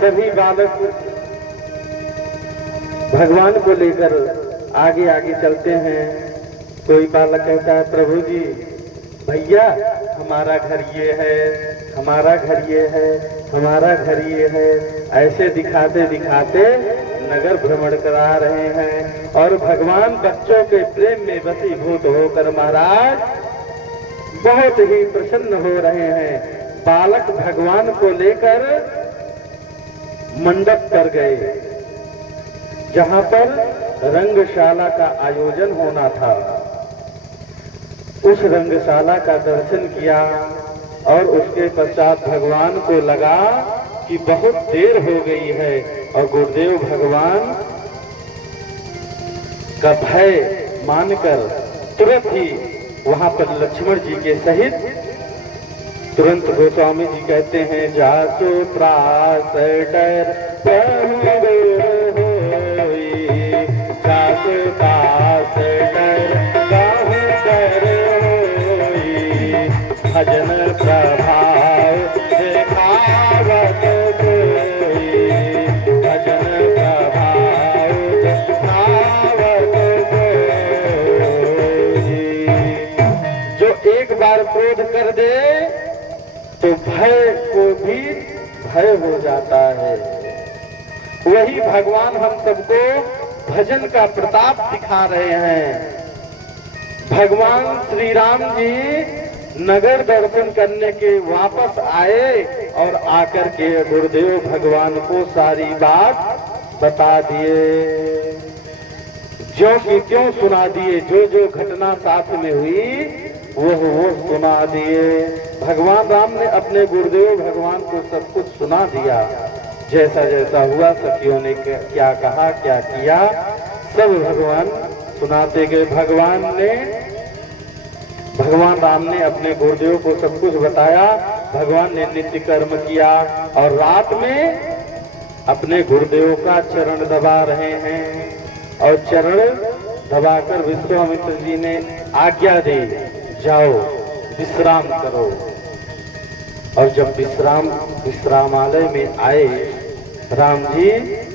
सभी बालक भगवान को लेकर आगे आगे चलते हैं। कोई बालक कहता है प्रभु जी भैया हमारा घर ये है, हमारा घर ये है, हमारा घर ये है। ऐसे दिखाते दिखाते नगर भ्रमण करा रहे हैं और भगवान बच्चों के प्रेम में वशीभूत होकर महाराज बहुत ही प्रसन्न हो रहे हैं। बालक भगवान को लेकर मंडप पर गए जहां पर रंगशाला का आयोजन होना था। उस रंगशाला का दर्शन किया और उसके पश्चात भगवान को लगा कि बहुत देर हो गई है और गुरुदेव भगवान का भय मानकर तुरंत ही वहां पर लक्ष्मण जी के सहित तुरंत गोस्वामी जी कहते हैं जासु त्रास डर जासु त्रास डर भजन प्रभाव देखावत कोई, भजन प्रभाव देखावत कोई। जो एक बार क्रोध कर दे तो भय को भी भय हो जाता है। वही भगवान हम सबको भजन का प्रताप दिखा रहे हैं। भगवान श्री राम जी नगर दर्शन करने के वापस आए और आकर के गुरुदेव भगवान को सारी बात बता दिए, जो कि त्यों सुना दिए। जो जो घटना साथ में हुई वो सुना दिए। भगवान राम ने अपने गुरुदेव भगवान को सब कुछ सुना दिया। जैसा जैसा हुआ सखियों ने क्या कहा क्या किया सब भगवान सुनाते गए। भगवान राम ने अपने गुरुदेव को सब कुछ बताया। भगवान ने नित्य कर्म किया और रात में अपने गुरुदेव का चरण दबा रहे हैं और चरण दबाकर विश्वामित्र जी ने आज्ञा दी जाओ विश्राम करो। और जब विश्रामालय में आए राम जी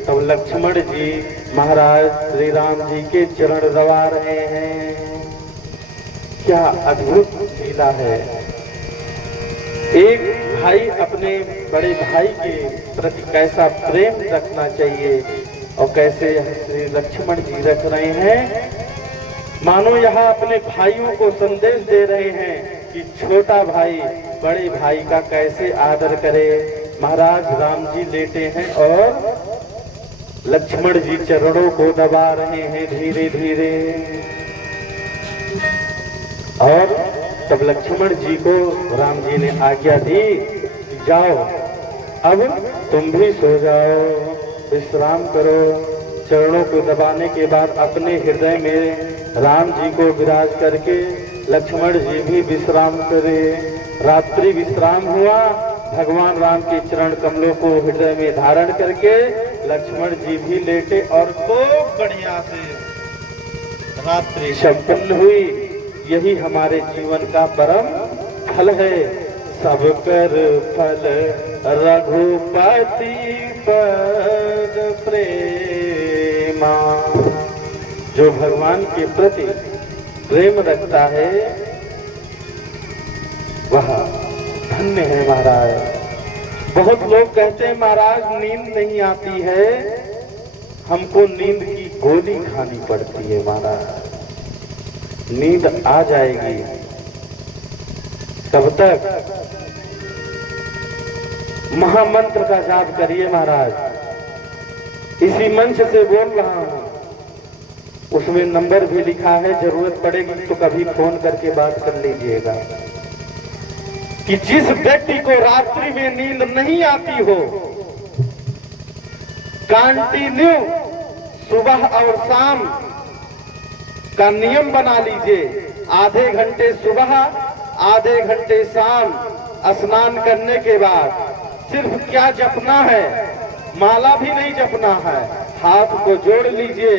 तब लक्ष्मण जी महाराज श्री राम जी के चरण दबा रहे हैं। क्या अद्भुत लीला है। एक भाई अपने बड़े भाई के प्रति कैसा प्रेम रखना चाहिए और कैसे श्री लक्ष्मण जी रख रहे हैं। मानो यहाँ अपने भाइयों को संदेश दे रहे हैं कि छोटा भाई बड़े भाई का कैसे आदर करे। महाराज राम जी लेटे हैं और लक्ष्मण जी चरणों को दबा रहे हैं धीरे धीरे। और तब लक्ष्मण जी को राम जी ने आज्ञा दी कि जाओ अब तुम भी सो जाओ, विश्राम करो। चरणों को दबाने के बाद अपने हृदय में राम जी को विराज करके लक्ष्मण जी भी विश्राम करे। रात्रि विश्राम हुआ। भगवान राम के चरण कमलों को हृदय में धारण करके लक्ष्मण जी भी लेटे और खूब बढ़िया से रात्रि संपन्न हुई। यही हमारे जीवन का परम फल है। सब कर फल रघुपति पद प्रेमा। जो भगवान के प्रति प्रेम रखता है वह धन्य है महाराज। बहुत लोग कहते हैं महाराज नींद नहीं आती है, हमको नींद की गोली खानी पड़ती है। महाराज नींद आ जाएगी, तब तक महामंत्र का जाप करिए। महाराज इसी मंच से बोल रहा हूं, उसमें नंबर भी लिखा है, जरूरत पड़ेगी तो कभी फोन करके बात कर लीजिएगा। कि जिस व्यक्ति को रात्रि में नींद नहीं आती हो, कंटिन्यू सुबह और शाम का नियम बना लीजिए। आधे घंटे सुबह आधे घंटे शाम स्नान करने के बाद सिर्फ क्या जपना है, माला भी नहीं जपना है, हाथ को जोड़ लीजिए,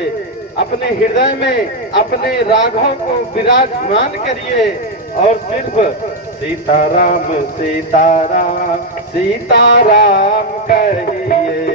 अपने हृदय में अपने राघव को विराजमान करिए और सिर्फ सीताराम सीताराम सीताराम कहिए।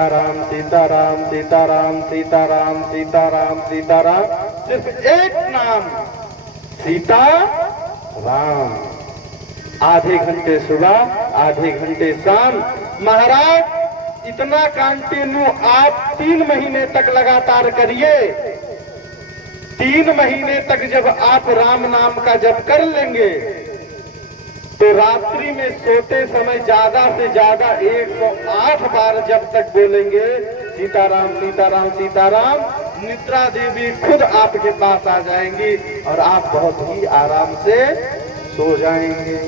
सीताराम सीताराम सीताराम सीताराम सीताराम सीताराम, सिर्फ एक नाम सीता राम। आधे घंटे सुबह, आधे घंटे शाम। महाराज इतना कंटिन्यू आप 3 महीने तक लगातार करिए। 3 महीने तक जब आप राम नाम का जप कर लेंगे तो रात्रि में सोते समय ज्यादा से ज्यादा 108 बार जब तक बोलेंगे सीताराम सीताराम सीताराम, निद्रा देवी खुद आपके पास आ जाएंगी और आप बहुत ही आराम से सो जाएंगे।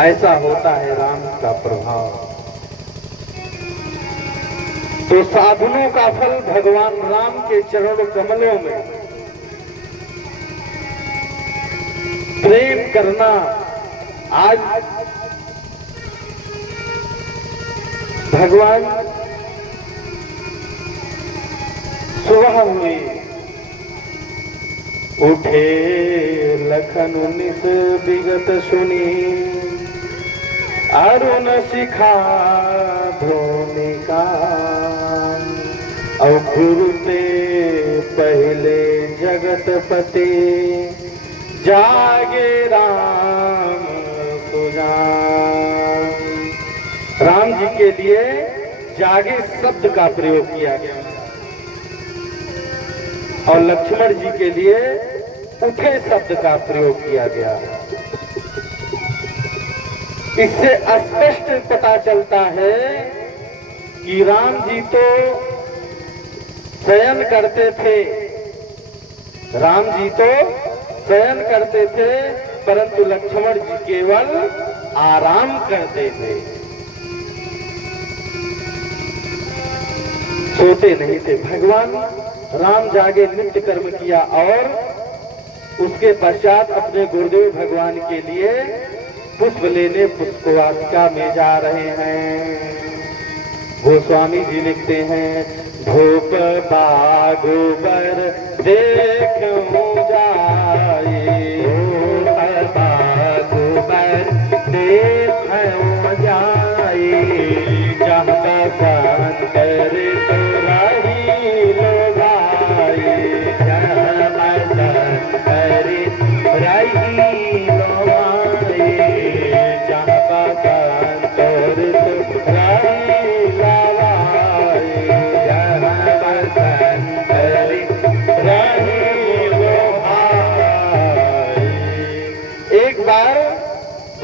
ऐसा होता है राम का प्रभाव। तो साधनों का फल भगवान राम के चरण कमलों में प्रेम करना। आज भगवान सुबह हुई, उठे लखन निस विगत सुनी, अरुण शिखा भूमिका, और गुरुते पहले जगतपति, जागे राम सुजान। राम जी के लिए जागे शब्द का प्रयोग किया गया और लक्ष्मण जी के लिए उठे शब्द का प्रयोग किया गया। इससे स्पष्ट पता चलता है कि राम जी तो शयन करते थे, राम जी तो शयन करते थे, परंतु लक्ष्मण जी केवल आराम करते थे, सोते नहीं थे। भगवान राम जागे, नित्य कर्म किया और उसके पश्चात अपने गुरुदेव भगवान के लिए पुष्प लेने पुष्पवाटिका में जा रहे हैं। गोस्वामी जी लिखते हैं, धूप बागोबर देखूं जाए, धूप बागोबर देखूं जाए, जहाँ दर्शन करे तो रही लो भाई, जहाँ दर्शन करे रही लो भाई, जहाँ दर्शन करे तो रही लो भाई, जहाँ दर्शन करे रही लो भाई। एक बार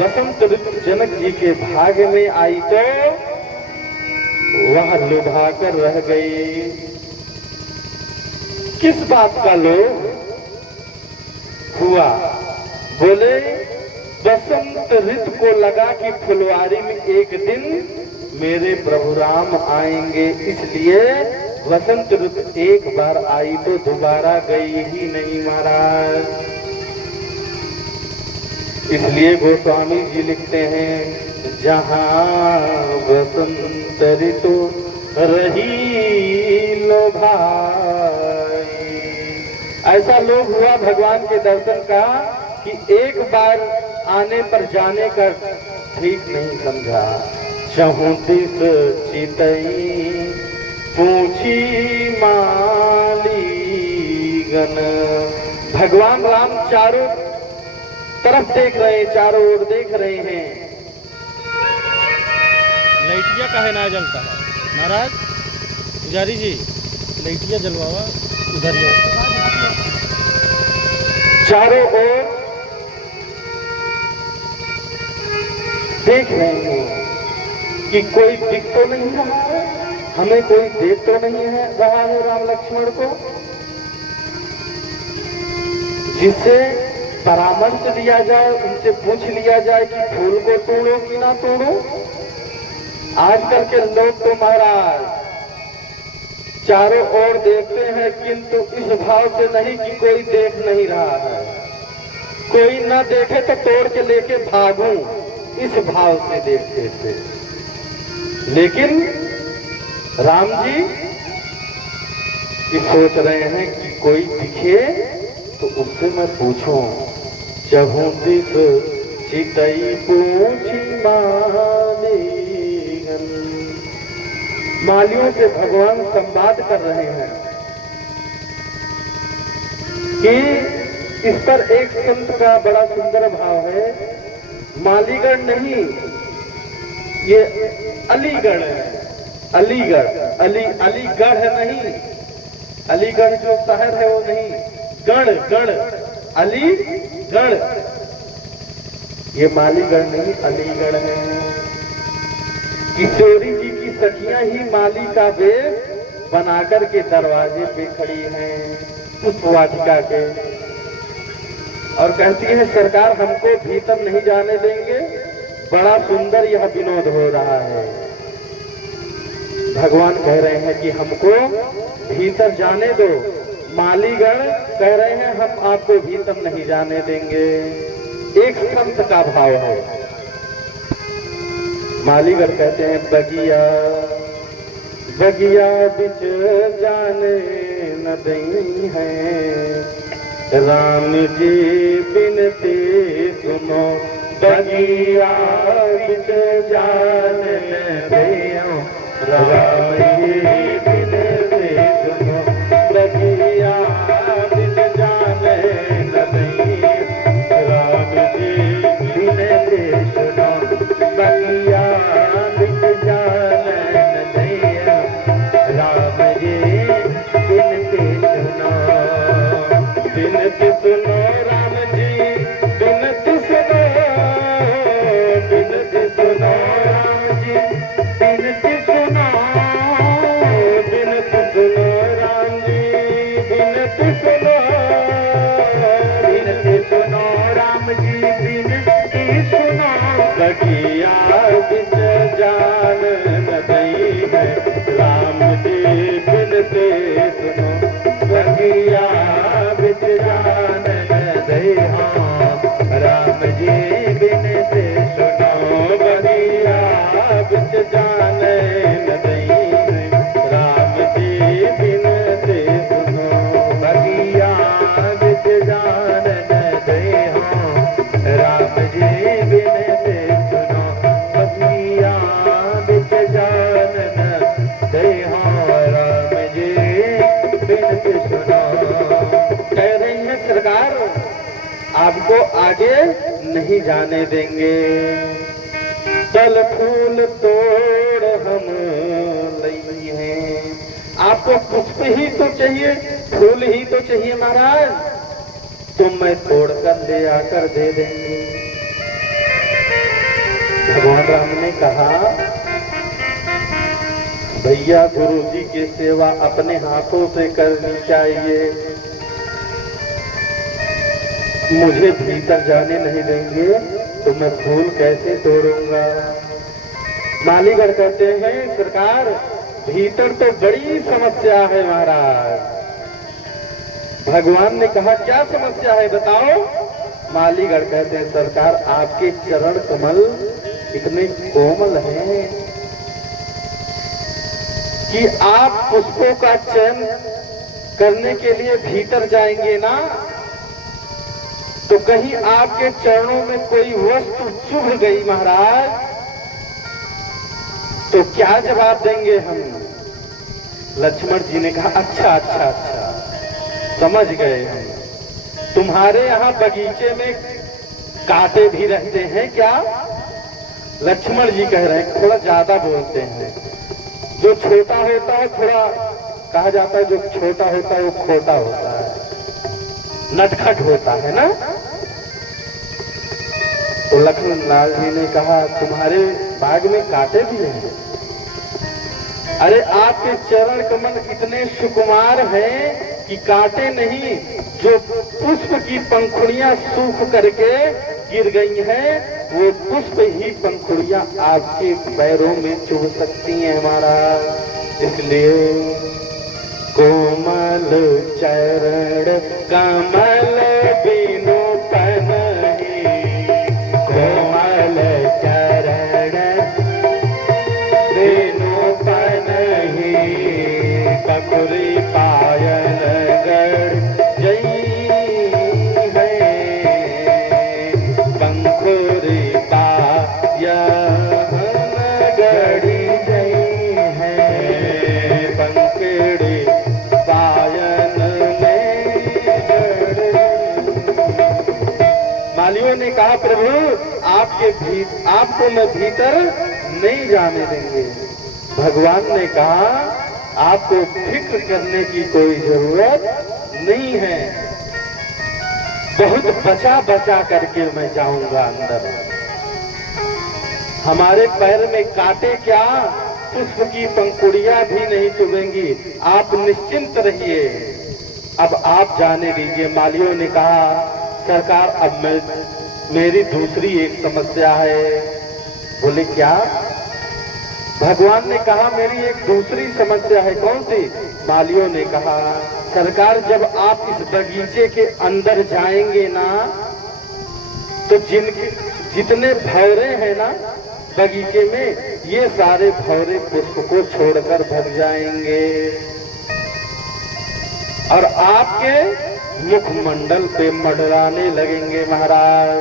वसंत ऋतु जनक जी के भाग में आई तो वह लुभा कर रह गई। किस बात का लोभ हुआ? बोले बसंत ऋतु को लगा कि फुलवारी में एक दिन मेरे प्रभु राम आएंगे, इसलिए वसंत ऋतु एक बार आई तो दोबारा गई ही नहीं महाराज। इसलिए गोस्वामी जी लिखते हैं, जहाँ वसंत ऋतु रही लो भाई। ऐसा लोग हुआ भगवान के दर्शन का कि एक बार आने पर जाने का ठीक नहीं समझा। 34 चितई पूछी मालीगन। भगवान राम चारों तरफ देख रहे हैं, चारों ओर देख रहे हैं। लाइटिया काहे ना जलता है महाराज? पुजारी जी लाइटिया जलवावा उधर ही। चारों ओर देख रहे हैं कि कोई दिख तो नहीं रहा है, हमें कोई देख तो नहीं है रहा है राम लक्ष्मण को, जिससे परामर्श लिया जाए, उनसे पूछ लिया जाए कि फूल को तोड़ो कि ना तोड़ो। आजकल के लोग तो महाराज चारों ओर देखते हैं, किंतु इस भाव से नहीं कि कोई देख नहीं रहा है, कोई ना देखे तो तोड़ के लेके भागूं, इस भाव से देखते थे। लेकिन राम जी सोच रहे हैं कि कोई दिखे तो उससे मैं पूछूं। 34 चितई पूछी मालीगन। मालियों से भगवान संवाद कर रहे हैं कि इस पर एक संत का बड़ा सुंदर भाव है। मालीगढ़ नहीं, ये अलीगढ़ है। अलीगढ़, अलीगढ़ नहीं, अलीगढ़ जो शहर है वो नहीं, गढ़ गढ़, अलीगढ़, ये मालीगढ़ नहीं अलीगढ़ है। किशोरी जी की सखियां ही माली का वेश बनाकर के दरवाजे पे खड़ी हैं पुष्प वाटिका के, और कहती है सरकार हमको भीतर नहीं जाने देंगे, बड़ा सुंदर यह विनोद हो रहा है। भगवान कह रहे हैं कि हमको भीतर जाने दो। मालीगढ़ कह रहे हैं हम आपको भीतर नहीं जाने देंगे। एक संत का भाव है। मालीगढ़ कहते हैं बगिया बगिया बिच जाने न दई है, राम जी बिनती सुनो, बगिया बिच जाने न दई, राम जी बिनती सुनो, बगिया बिच जाने न दई, राम जी बिनती सुनो, बगिया बिच जाने न दई, राम जी बिनती सुनो, बिनती सुनो राम जी बिनती सुनो, बिनती सुनो राम जी बिनती सुनो, बिनती सुनो राम जी बिनती सुनो, बिनती सुनो राम जी बिनती सुनो, बगिया बिच जान न दई है, राम जी बिनती सुनो, बगिया बिच जान न दई, राम जी बिनती सुनो, बगिया बिच जान न दई, राम जी बिनती सुनो, बगिया बिच जान न दई, राम जी बिनती सुनो, बगिया बिच जान न दई, राम जी बिनती सुनो। कह रही है सरकार आपको आगे नहीं जाने देंगे, फल फूल तोड़ हम लई हैं। आपको पुष्प ही तो चाहिए, फूल ही तो चाहिए महाराज, तो मैं तोड़कर ले आकर दे देंगे। भगवान राम ने कहा भैया गुरु जी की सेवा अपने हाथों से करनी चाहिए, मुझे भीतर जाने नहीं देंगे तो मैं फूल कैसे तोड़ूंगा। मालीगढ़ कहते हैं सरकार भीतर तो बड़ी समस्या है महाराज। भगवान ने कहा क्या समस्या है बताओ। मालीगढ़ कहते हैं सरकार आपके चरण कमल इतने कोमल हैं कि आप पुष्पों का चयन करने के लिए भीतर जाएंगे ना, तो कहीं आपके चरणों में कोई वस्तु चुभ गई महाराज तो क्या जवाब देंगे हम। लक्ष्मण जी ने कहा अच्छा अच्छा अच्छा समझ गए हम, तुम्हारे यहाँ बगीचे में कांटे भी रहते हैं क्या। लक्ष्मण जी कह रहे हैं थोड़ा ज्यादा बोलते हैं, जो छोटा होता है थोड़ा कहा जाता है, जो छोटा होता है वो खोटा होता है, नटखट होता है ना। तो लक्ष्मण लाल जी ने कहा तुम्हारे बाग में कांटे भी हैं। अरे आपके चरण कमल इतने सुकुमार हैं कि कांटे नहीं, जो पुष्प की पंखुड़ियां सूख करके गिर गई हैं वो पुष्प ही पंखुड़ियां आपके पैरों में चुभ सकती हैं महाराज। इसलिए कोमल चरण कमल बिनु पनहि, कोमल चरण बिनु पनहि, पकुरी पायन गढ़ जई है, पंखुरी पायन गढ़ी जई है, मालियों ने कहा प्रभु आपको मैं भीतर नहीं जाने देंगे। भगवान ने कहा आपको फिक्र करने की कोई जरूरत नहीं है, बहुत बचा बचा करके मैं जाऊंगा अंदर। हमारे पैर में कांटे क्या, पुष्प की पंखुड़ियां भी नहीं चुभेंगी, आप निश्चिंत रहिए, अब आप जाने दीजिए। मालियों ने कहा सरकार अब मेरी दूसरी एक समस्या है। बोले क्या? भगवान ने कहा मेरी एक दूसरी समस्या है। कौन सी? मालियों ने कहा सरकार जब आप इस बगीचे के अंदर जाएंगे ना तो जितने भौरे हैं ना बगीचे में, ये सारे भौरे पुष्प को छोड़कर भग जाएंगे और आपके मुखमंडल पे मंडराने लगेंगे महाराज।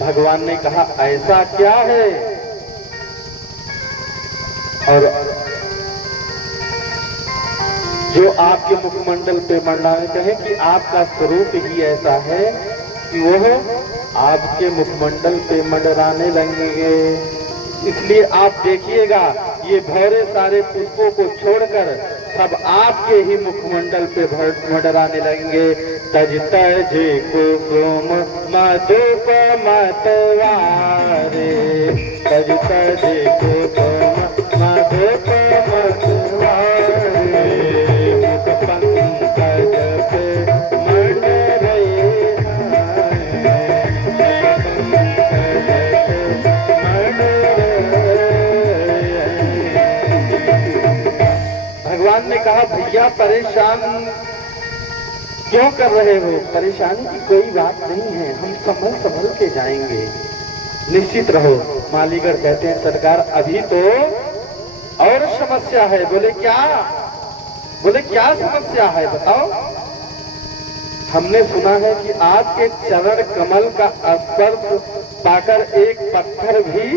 भगवान ने कहा ऐसा क्या है? और जो आपके मुखमंडल पे मंडराने कहे कि आपका स्वरूप ही ऐसा है कि वह आपके मुखमंडल पे मंडराने लगेंगे। इसलिए आप देखिएगा ये भौरे सारे पुष्पों को छोड़कर सब आपके ही मुखमंडल पे मंडराने लगेंगे। तज तज कुसुम मधुप मतवारे, तज तज कुसुम मधुप मतवारे, मुख पंकज पे मंडरे भगवान ने कहा भैया परेशान क्यों कर रहे हो? परेशानी की कोई बात नहीं है, हम संभल के जाएंगे, निश्चित रहो। मालीगढ़ कहते हैं सरकार अभी तो और समस्या है। बोले क्या? बोले क्या समस्या है बताओ? हमने सुना है कि आपके चरण कमल का स्पर्श पाकर एक पत्थर भी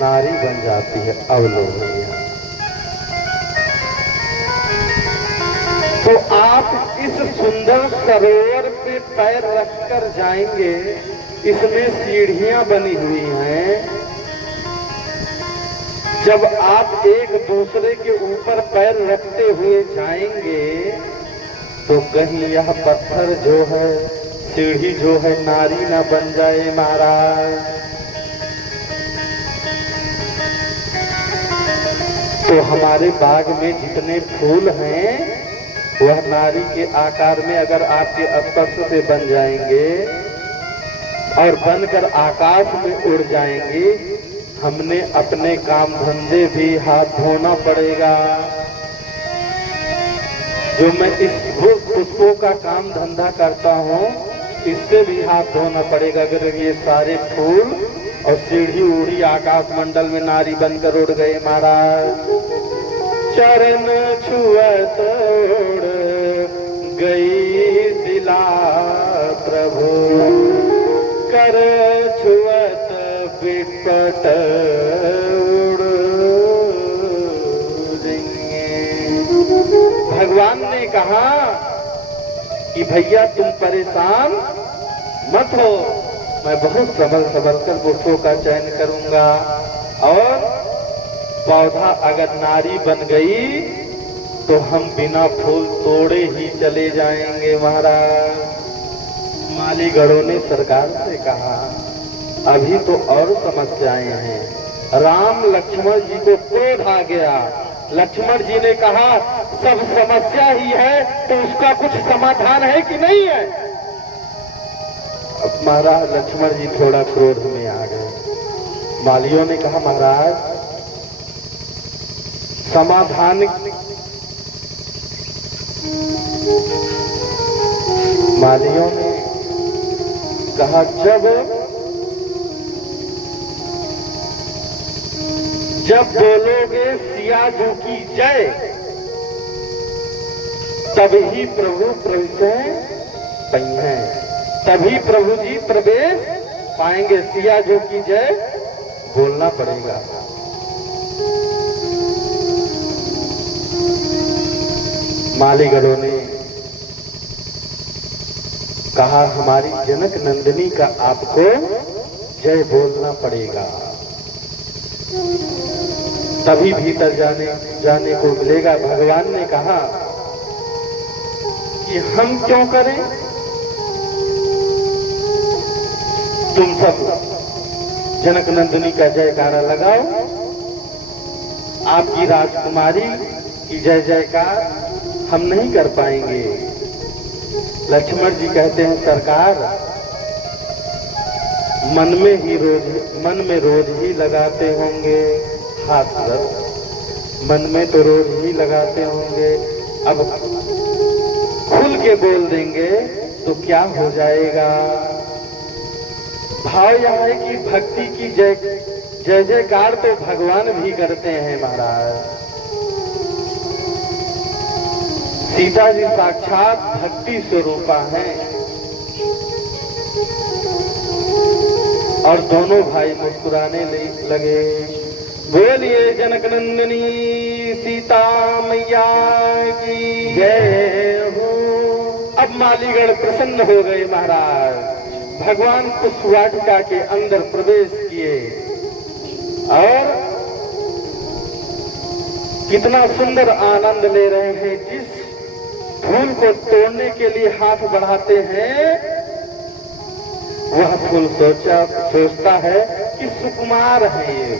नारी बन जाती है। अवलोकन तो आप इस सुंदर सरोवर पे पैर रखकर जाएंगे, इसमें सीढ़ियां बनी हुई हैं। जब आप एक दूसरे के ऊपर पैर रखते हुए जाएंगे तो कहीं यह पत्थर जो है, सीढ़ी जो है, नारी ना बन जाए महाराज। तो हमारे बाग में जितने फूल हैं वह नारी के आकार में अगर आपके स्पर्श से बन जाएंगे और बनकर आकाश में उड़ जाएंगे, हमने अपने काम धंधे भी हाथ धोना पड़ेगा। जो मैं इस पुष्पों का काम धंधा करता हूँ इससे भी हाथ धोना पड़ेगा। अगर ये सारे फूल और सीढ़ी उड़ी आकाश मंडल में नारी बनकर उड़ गए महाराज। चरण छुअत उड़ गई शिला प्रभु, कर छुअत बिपट उड़ देंगे। भगवान ने कहा कि भैया तुम परेशान मत हो, मैं बहुत संभल कर पुष्पों का चयन करूंगा और पौधा अगर नारी बन गई तो हम बिना फूल तोड़े ही चले जाएंगे महाराज। मालीगढ़ों ने सरकार से कहा अभी तो और समस्याएं हैं। राम लक्ष्मण जी को क्रोध आ गया। लक्ष्मण जी ने कहा सब समस्या ही है तो उसका कुछ समाधान है कि नहीं है? अब महाराज लक्ष्मण जी थोड़ा क्रोध में आ गए। मालियों ने कहा महाराज समाधान, मालियों ने कहा जब बोलोगे सियाजू की जय तभी प्रभु प्रवेश पाएंगे, तभी प्रभु जी प्रवेश पाएंगे। सियाजू की जय बोलना पड़ेगा। मालीगढ़ों ने कहा हमारी जनक नंदिनी का आपको जय बोलना पड़ेगा, तभी भीतर जाने को मिलेगा। भगवान ने कहा कि हम क्यों करें, तुम सब जनक नंदिनी का जयकारा लगाओ, आपकी राजकुमारी की जय जयकार हम नहीं कर पाएंगे। लक्ष्मण जी कहते हैं सरकार, मन में रोज ही लगाते होंगे हाथ रस, मन में तो रोज ही लगाते होंगे, अब खुल के बोल देंगे तो क्या हो जाएगा। भाव यह है कि भक्ति की जय जयकार तो भगवान भी करते हैं महाराज। सीता जी साक्षात भक्ति स्वरूपा हैं और दोनों भाई मुस्कुराने लगे। बोलिए जनक नंदिनी सीता मैया की जय हो। अब मालीगढ़ प्रसन्न हो गए महाराज। भगवान पुष्पवाटिका के अंदर प्रवेश किए और कितना सुंदर आनंद ले रहे हैं। जिस फूल को तोड़ने के लिए हाथ बढ़ाते हैं वह फूल सोचता है कि सुकुमार है ये,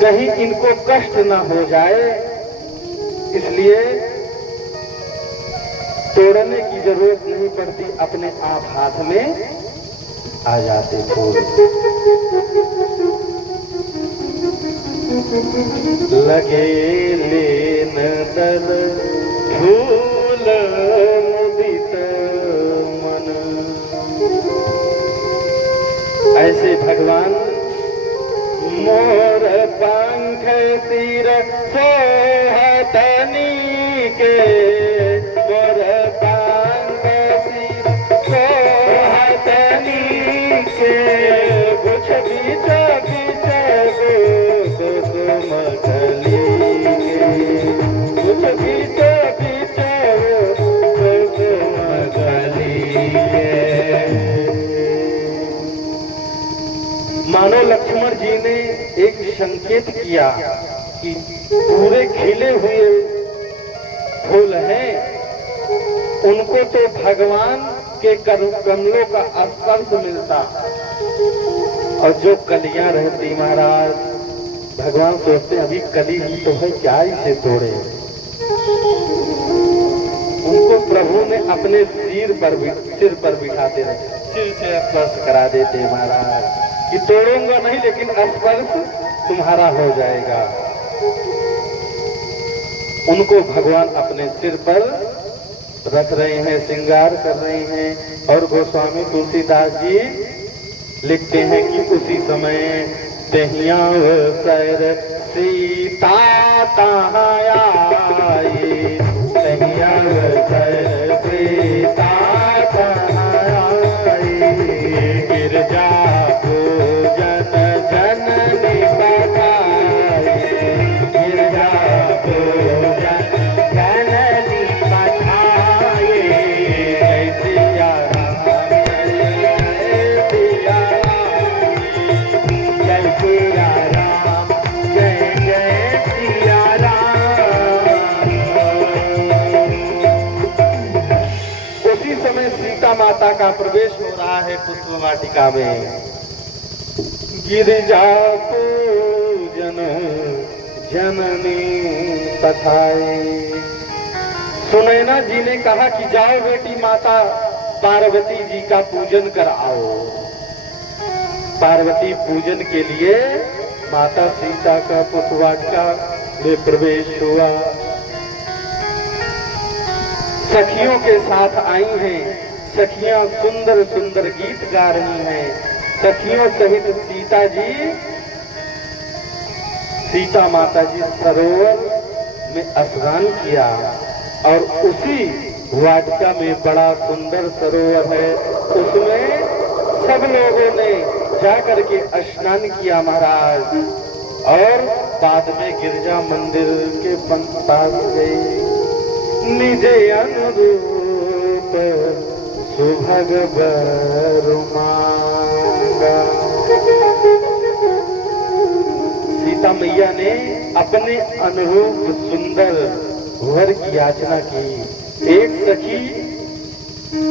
कहीं इनको कष्ट न हो जाए, इसलिए तोड़ने की जरूरत नहीं पड़ती, अपने आप हाथ में आ जाते फूल। लगे लेन दल फूल मुदित मन, ऐसे भगवान मोर पंख सिर सोहतनी के, मोर पंख सिर सोहतनी के, कुछ बीच बीच कुसुम कली के, कुछ बीच बीच कुसुम कली के। मानो लक्ष्मण जी ने एक संकेत किया कि पूरे खिले हुए फूल हैं, उनको तो भगवान के कमलों का स्पर्श मिलता, और जो कलियां रहती महाराज, भगवान सोचते अभी कली ही तो है, क्या इसे तोड़े। उनको प्रभु ने अपने सिर पर बिठाते रहे, सिर से स्पर्श करा देते महाराज कि तोड़ूंगा नहीं लेकिन स्पर्श तुम्हारा हो जाएगा। उनको भगवान अपने सिर पर रख रहे हैं, श्रृंगार कर रहे हैं। और गोस्वामी तुलसीदास जी लिखते हैं कि उसी समय तहिया सर सीता तहाँ आई, तहिया सर सीता तहाँ आई, गिरजा पूजन जननी पठाई, गिरजा पूजन जननी पठाई, जय सिया राम जय सिया राम, जय सिया राम जय जय सिया राम। उसी समय सीता माता का प्रवेश हो रहा है पुष्प वाटिका में। गिरिजा पूजन जननी पठाई। सुनैना जी ने कहा कि जाओ बेटी माता पार्वती जी का पूजन कर आओ। पार्वती पूजन के लिए माता सीता का पुष्प वाटिका में प्रवेश हुआ। सखियों के साथ आई हैं, सखियां सुंदर सुंदर गीत गा रही हैं। सखियों सहित सीता माता जी सरोवर में स्नान किया और उसी वाटिका में बड़ा सुंदर सरोवर है, उसमें सब लोगों ने जाकर के स्नान किया महाराज। और बाद में गिरजा मंदिर के पास गए। निज अनुरूप रूप सुभग वर मांगा। सीता मैया ने अपने अनुरूप सुंदर वर की याचना की। एक सखी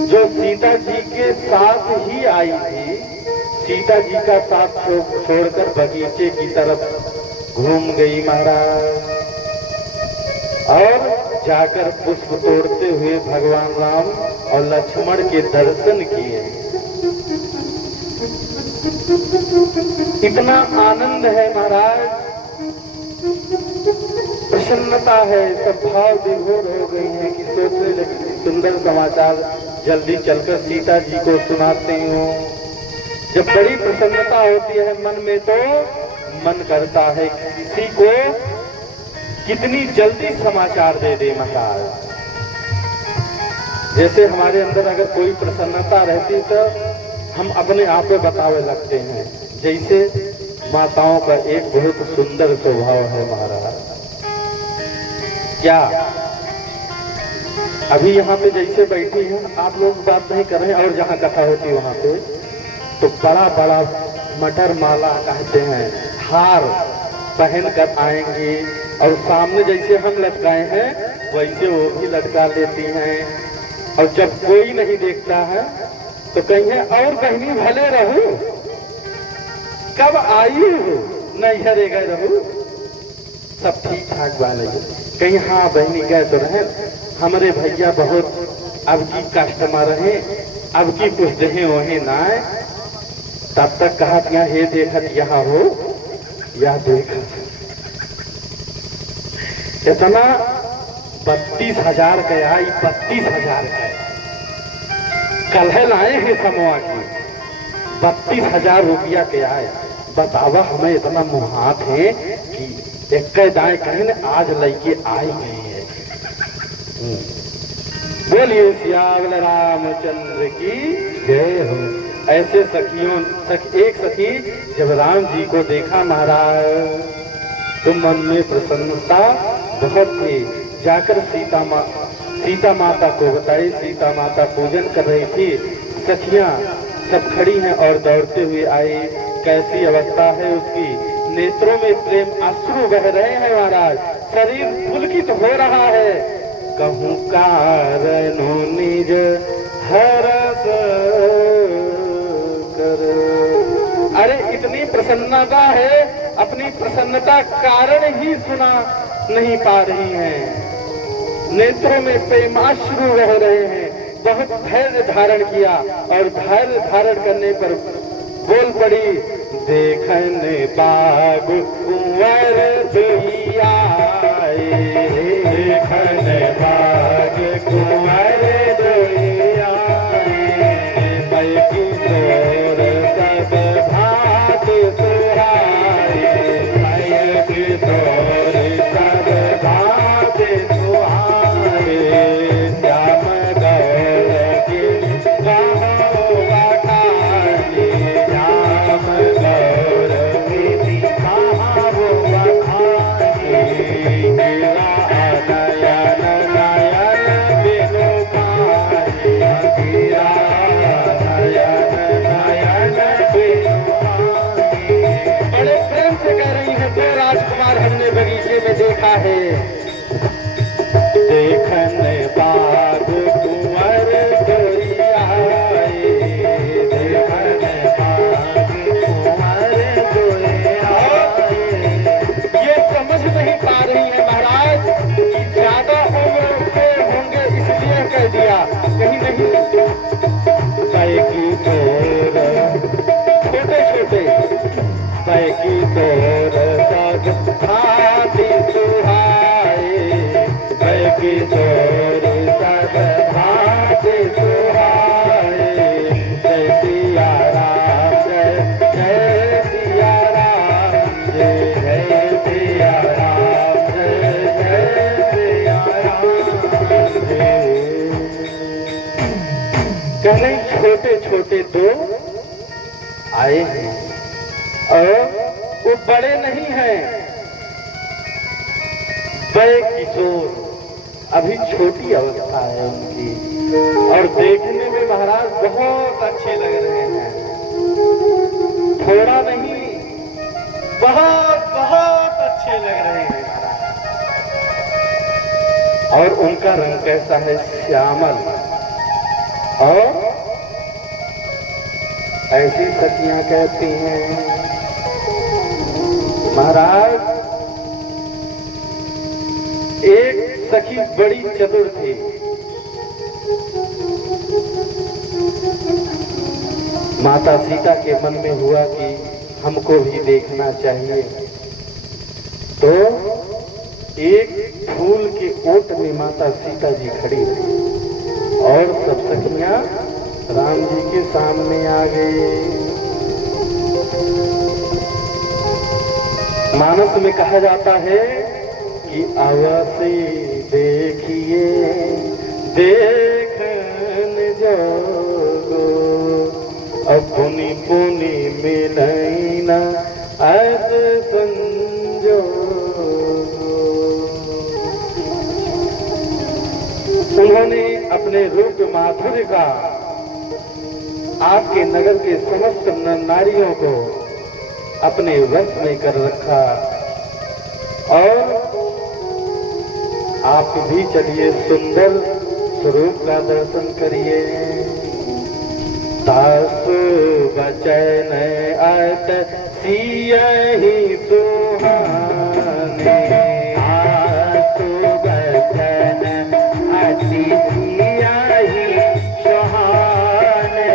जो सीता जी के साथ ही आई थी, सीता जी का साथ छोड़कर बगीचे की तरफ घूम गई महाराज, और जाकर पुष्प तोड़ते हुए भगवान राम और लक्ष्मण के दर्शन किए। इतना आनंद है महाराज, प्रसन्नता है, सब भाव विभोर हो गई हैं कि सोचने लगे सुंदर समाचार जल्दी चलकर सीता जी को सुनाते हूँ। जब बड़ी प्रसन्नता होती है मन में तो मन करता है कि किसी को कितनी जल्दी समाचार दे दे महाराज। जैसे हमारे अंदर अगर कोई प्रसन्नता रहती तो हम अपने आप में बतावे लगते हैं। जैसे माताओं का एक बहुत सुंदर स्वभाव है महाराज। क्या अभी यहाँ पे जैसे बैठी हैं आप लोग बात नहीं कर रहे हैं, और जहाँ कथा होती है वहाँ पे तो बड़ा बड़ा मटर माला कहते हैं हार पहन कर आएंगी, और सामने जैसे हम लटकाए हैं वैसे वो भी लटका लेती हैं। और जब कोई नहीं देखता है तो कहीं और बहनी भले रहूं, कब आई हो नहीं गए रहूं, सब ठीक ठाक वाले कहीं हाँ बहनी गए तो रहे, हमारे भैया बहुत अब की कस्टमर हैं, अब की कुछ दहे वही ना है। तब तक कहा कि हे देखत यहाँ हो या देखत इतना 32,000 का आई, 32,000 का कल है लाए हैं समूह की 32,000 रुपया के आए। बतावा हमें इतना मुहात है कि एक दाएं कहीं आज लड़के आए गए हैं। बोलिए श्याम रामचंद्र की जय हो। ऐसे सखियों एक सखी जब राम जी को देखा महाराज तो मन में प्रसन्नता बहुत थी। जाकर सीता माता को बताई। सीता माता पूजन कर रही थी। सखियां सब खड़ी हैं और दौड़ते हुए आई। कैसी अवस्था है उसकी, नेत्रों में प्रेम अश्रु बह रहे हैं महाराज, शरीर पुलकित हो रहा है। कहूँ कारणो निज हरस कर। अरे इतनी प्रसन्नता है, अपनी प्रसन्नता कारण ही सुना नहीं पा रही हैं। नेत्रों में प्रेमाश्रु बह रहे हैं। बहुत धैर्य धारण किया और धैर्य धारण करने पर बोल पड़ी, देखने बाग कुंवर दुहिया, देखने बाग कुंवर दुहिया, बैठी तोर सब भात सुहाए, बैठी तोर सब भात सुहाए, श्याम गौर के कहो बखानी, श्याम गौर के कहो बखानी, गिरा नयन नयन बिनु पानी, गिरा नयन नयन बिनु पानी। बड़े प्रेम से कह रही है, दो राजकुमार हमने बगीचे में देखा है। देखने बाग कुंवर दुहिया, देखने बाग कुंवर दुहिया। ये समझ नहीं पा रही है महाराज कि ज्यादा उम्र के होंगे इसलिए कह दिया, कहीं नहीं। बैकी तोर छोटे छोटे, बैकी तोर सब भाती सुहाए, बैकी तोर सब भाती सुहाए। जय सिया राम, जय जय सिया राम, जय जय सिया राम, जय जय सिया राम। कह रही छोटे छोटे दो आए हैं और वो बड़े नहीं हैं, बड़े किशोर। अभी छोटी अवस्था है उनकी, और देखने में महाराज बहुत अच्छे लग रहे हैं। थोड़ा नहीं, बहुत बहुत अच्छे लग रहे हैं महाराज। और उनका रंग कैसा है? श्यामल। और ऐसी सखियां कहती हैं महाराज, एक सखी बड़ी चतुर थी। माता सीता के मन में हुआ कि हमको भी देखना चाहिए, तो एक फूल के ओट में माता सीता जी खड़ी रही और सब सखियां राम जी के सामने आ गए। मानस में कहा जाता है कि अवसे देखिए देखन जोगो, अब पुनि पुनि मिलई न ऐसे संजोगो। उन्होंने अपने रूप माधुर्य का आपके नगर के समस्त नारियों को अपने वश में कर रखा। और आप भी चलिए, सुंदर स्वरूप का दर्शन करिए। तासु बचन अत सियहि सुहाने, तासु बचन अति सियहि सुहाने,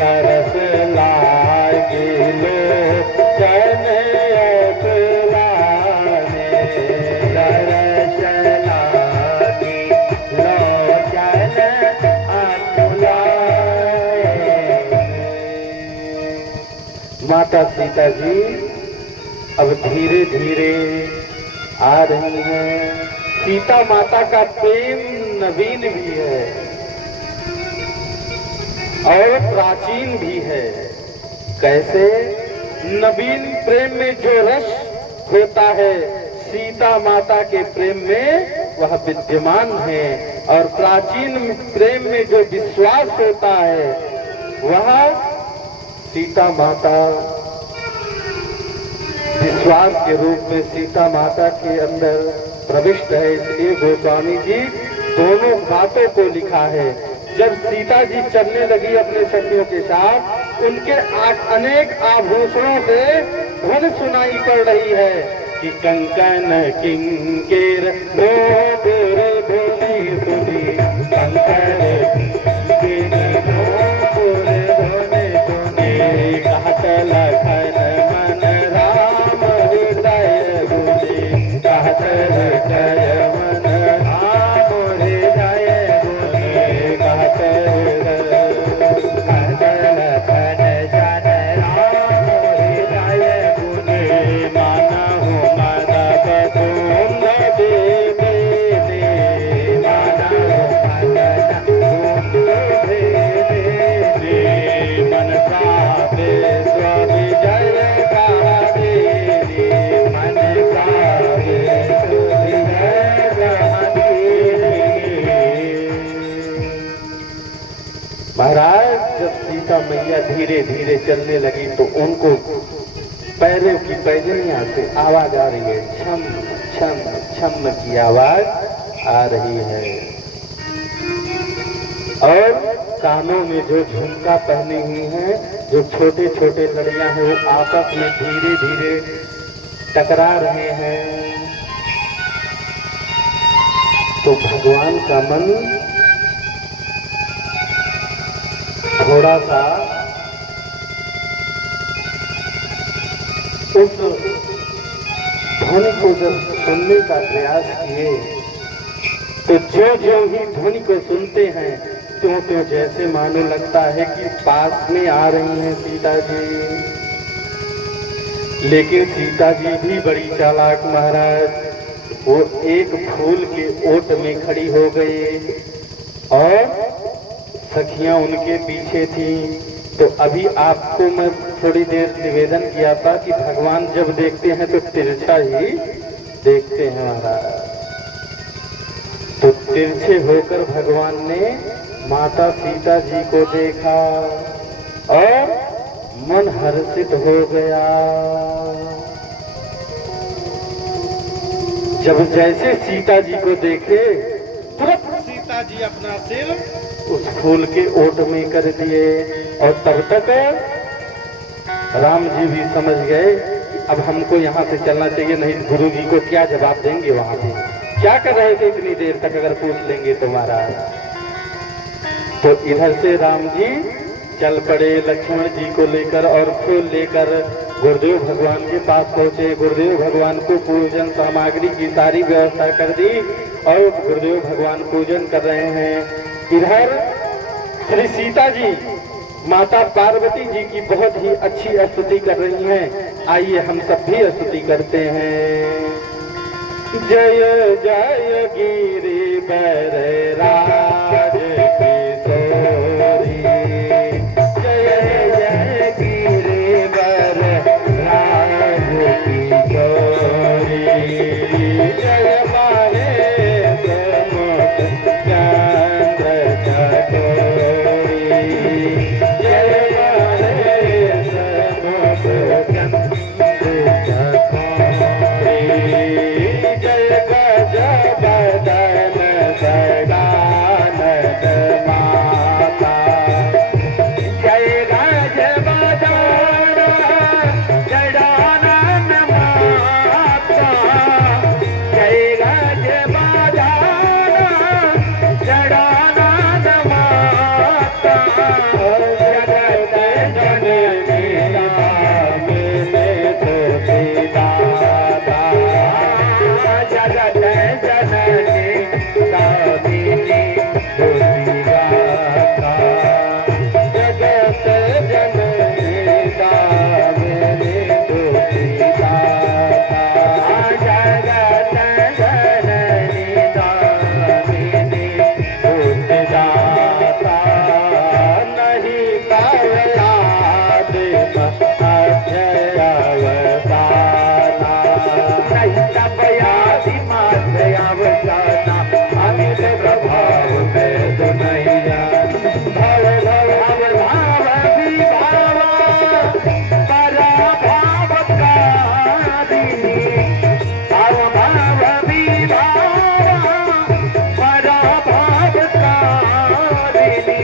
तरस लागिल चन अतलाने, तरस लागी लोचन अतलाने। माता सीता जी अब धीरे धीरे आ रही हैं। सीता माता का प्रेम नवीन भी है और प्राचीन भी है। कैसे? नवीन प्रेम में जो रस होता है, सीता माता के प्रेम में वह विद्यमान है, और प्राचीन प्रेम में जो विश्वास होता है वह सीता माता विश्वास के रूप में सीता माता के अंदर प्रविष्ट है। इसलिए गोस्वामी जी दोनों बातों को लिखा है। जब सीता जी चलने लगी अपने सखियों के साथ, उनके अनेक आभूषणों से ध्वनि सुनाई पड़ रही है कि कंकन किंकेर नोपुर ध्वनि सुनी, कंकन किंकेर नोपुर ध्वनि सुनी, कहत लखन मन राम हृदय गुनी, कहत हृदय मन राम हृदय गुनी, कहत लखन जन राम हृदय गुनी, मानहु मद बधूम देवे दे, मानहु मद बधूम देवे दे, मन सावे स्वविजय कहा देवी, मन सावे स्वविजय कहा देवी। महाराज जब सीता मैया धीरे धीरे चलने लगी तो उनको पैरों की पैजनियां से आवाज आ रही है, छम छम छम की आवाज आ रही है। और कानों में जो झुमका पहनी हुई हैं, जो छोटे छोटे लड़ियां हैं, वो आपस में धीरे धीरे टकरा रहे हैं। तो भगवान का मन थोड़ा सा उस ध्वनि को जब सुनने का प्रयास किए, तो जो ही ध्वनि को सुनते हैं त्यों जैसे मानो लगता है कि पास में आ रही हैं सीता जी। लेकिन सीता जी भी बड़ी चालाक महाराज, वो एक फूल के ओट में खड़ी हो गई और सखियां उनके पीछे थी। तो अभी आपको मैं थोड़ी देर निवेदन किया था कि भगवान जब देखते हैं तो तिरछा ही देखते हैं महाराज। तिरछे होकर भगवान ने माता सीता जी को देखा और मन हर्षित हो गया। जब जैसे सीता जी को देखे तुरंत सीता जी अपना सिर उस फूल के ओट में कर दिए और तब तक राम जी भी समझ गए कि अब हमको यहाँ से चलना चाहिए, नहीं गुरु जी को क्या जवाब देंगे, वहां पे क्या कर रहे थे इतनी देर तक, अगर पूछ लेंगे तो महाराज। तो इधर से राम जी चल पड़े लक्ष्मण जी को लेकर और फूल लेकर गुरुदेव भगवान के पास पहुंचे। गुरुदेव भगवान को पूजन सामग्री की सारी व्यवस्था कर दी और गुरुदेव भगवान पूजन कर रहे हैं। इधर श्री सीता जी माता पार्वती जी की बहुत ही अच्छी स्तुति कर रही हैं। आइए हम सब भी स्तुति करते हैं। जय जय गिरिवर राज किशोरी, जय जय गिरिवर राज किशोरी, जय माहे समुख चंद्र चकोरी, जय माहे समुख चंद्र चकोरी, जय गज बदन सदानंद माता, जय गज बदन सदानंद माता, जय गज बदन सदानंद माता, जगत जननी मिले तो सीता, जगत जननी दामिनी दुर्गा, जगत जननी दामिनी दुर्गा, जगत जननी दामिनी दुर्गा, नहीं पाया देव अक्षय अवसाना, नहीं तपयादि मात्र अवसाना, अमित प्रभाव में दुनैया, भव भव अवभाव विभावा, पराभाव कारिणी, अवभाव विभावा, पराभाव कारिणी,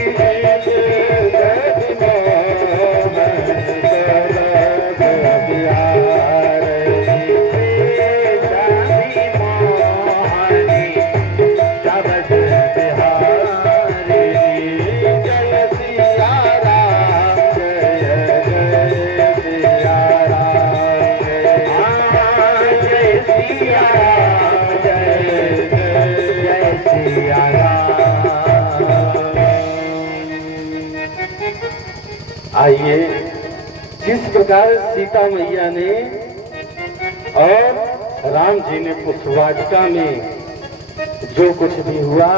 आइए जिस प्रकार सीता मैया ने और राम जी ने पुष्पवाटिका में जो कुछ भी हुआ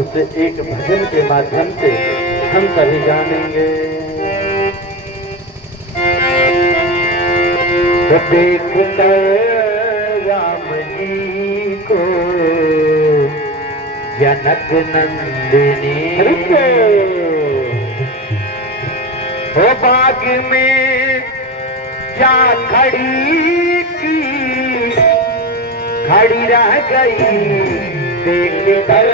उसे एक भजन के माध्यम से हम सभी जानेंगे। तो देख कर राम जी को जनक नंदिनी, हो बाग में जा खड़ी की, खड़ी रह गई देख कर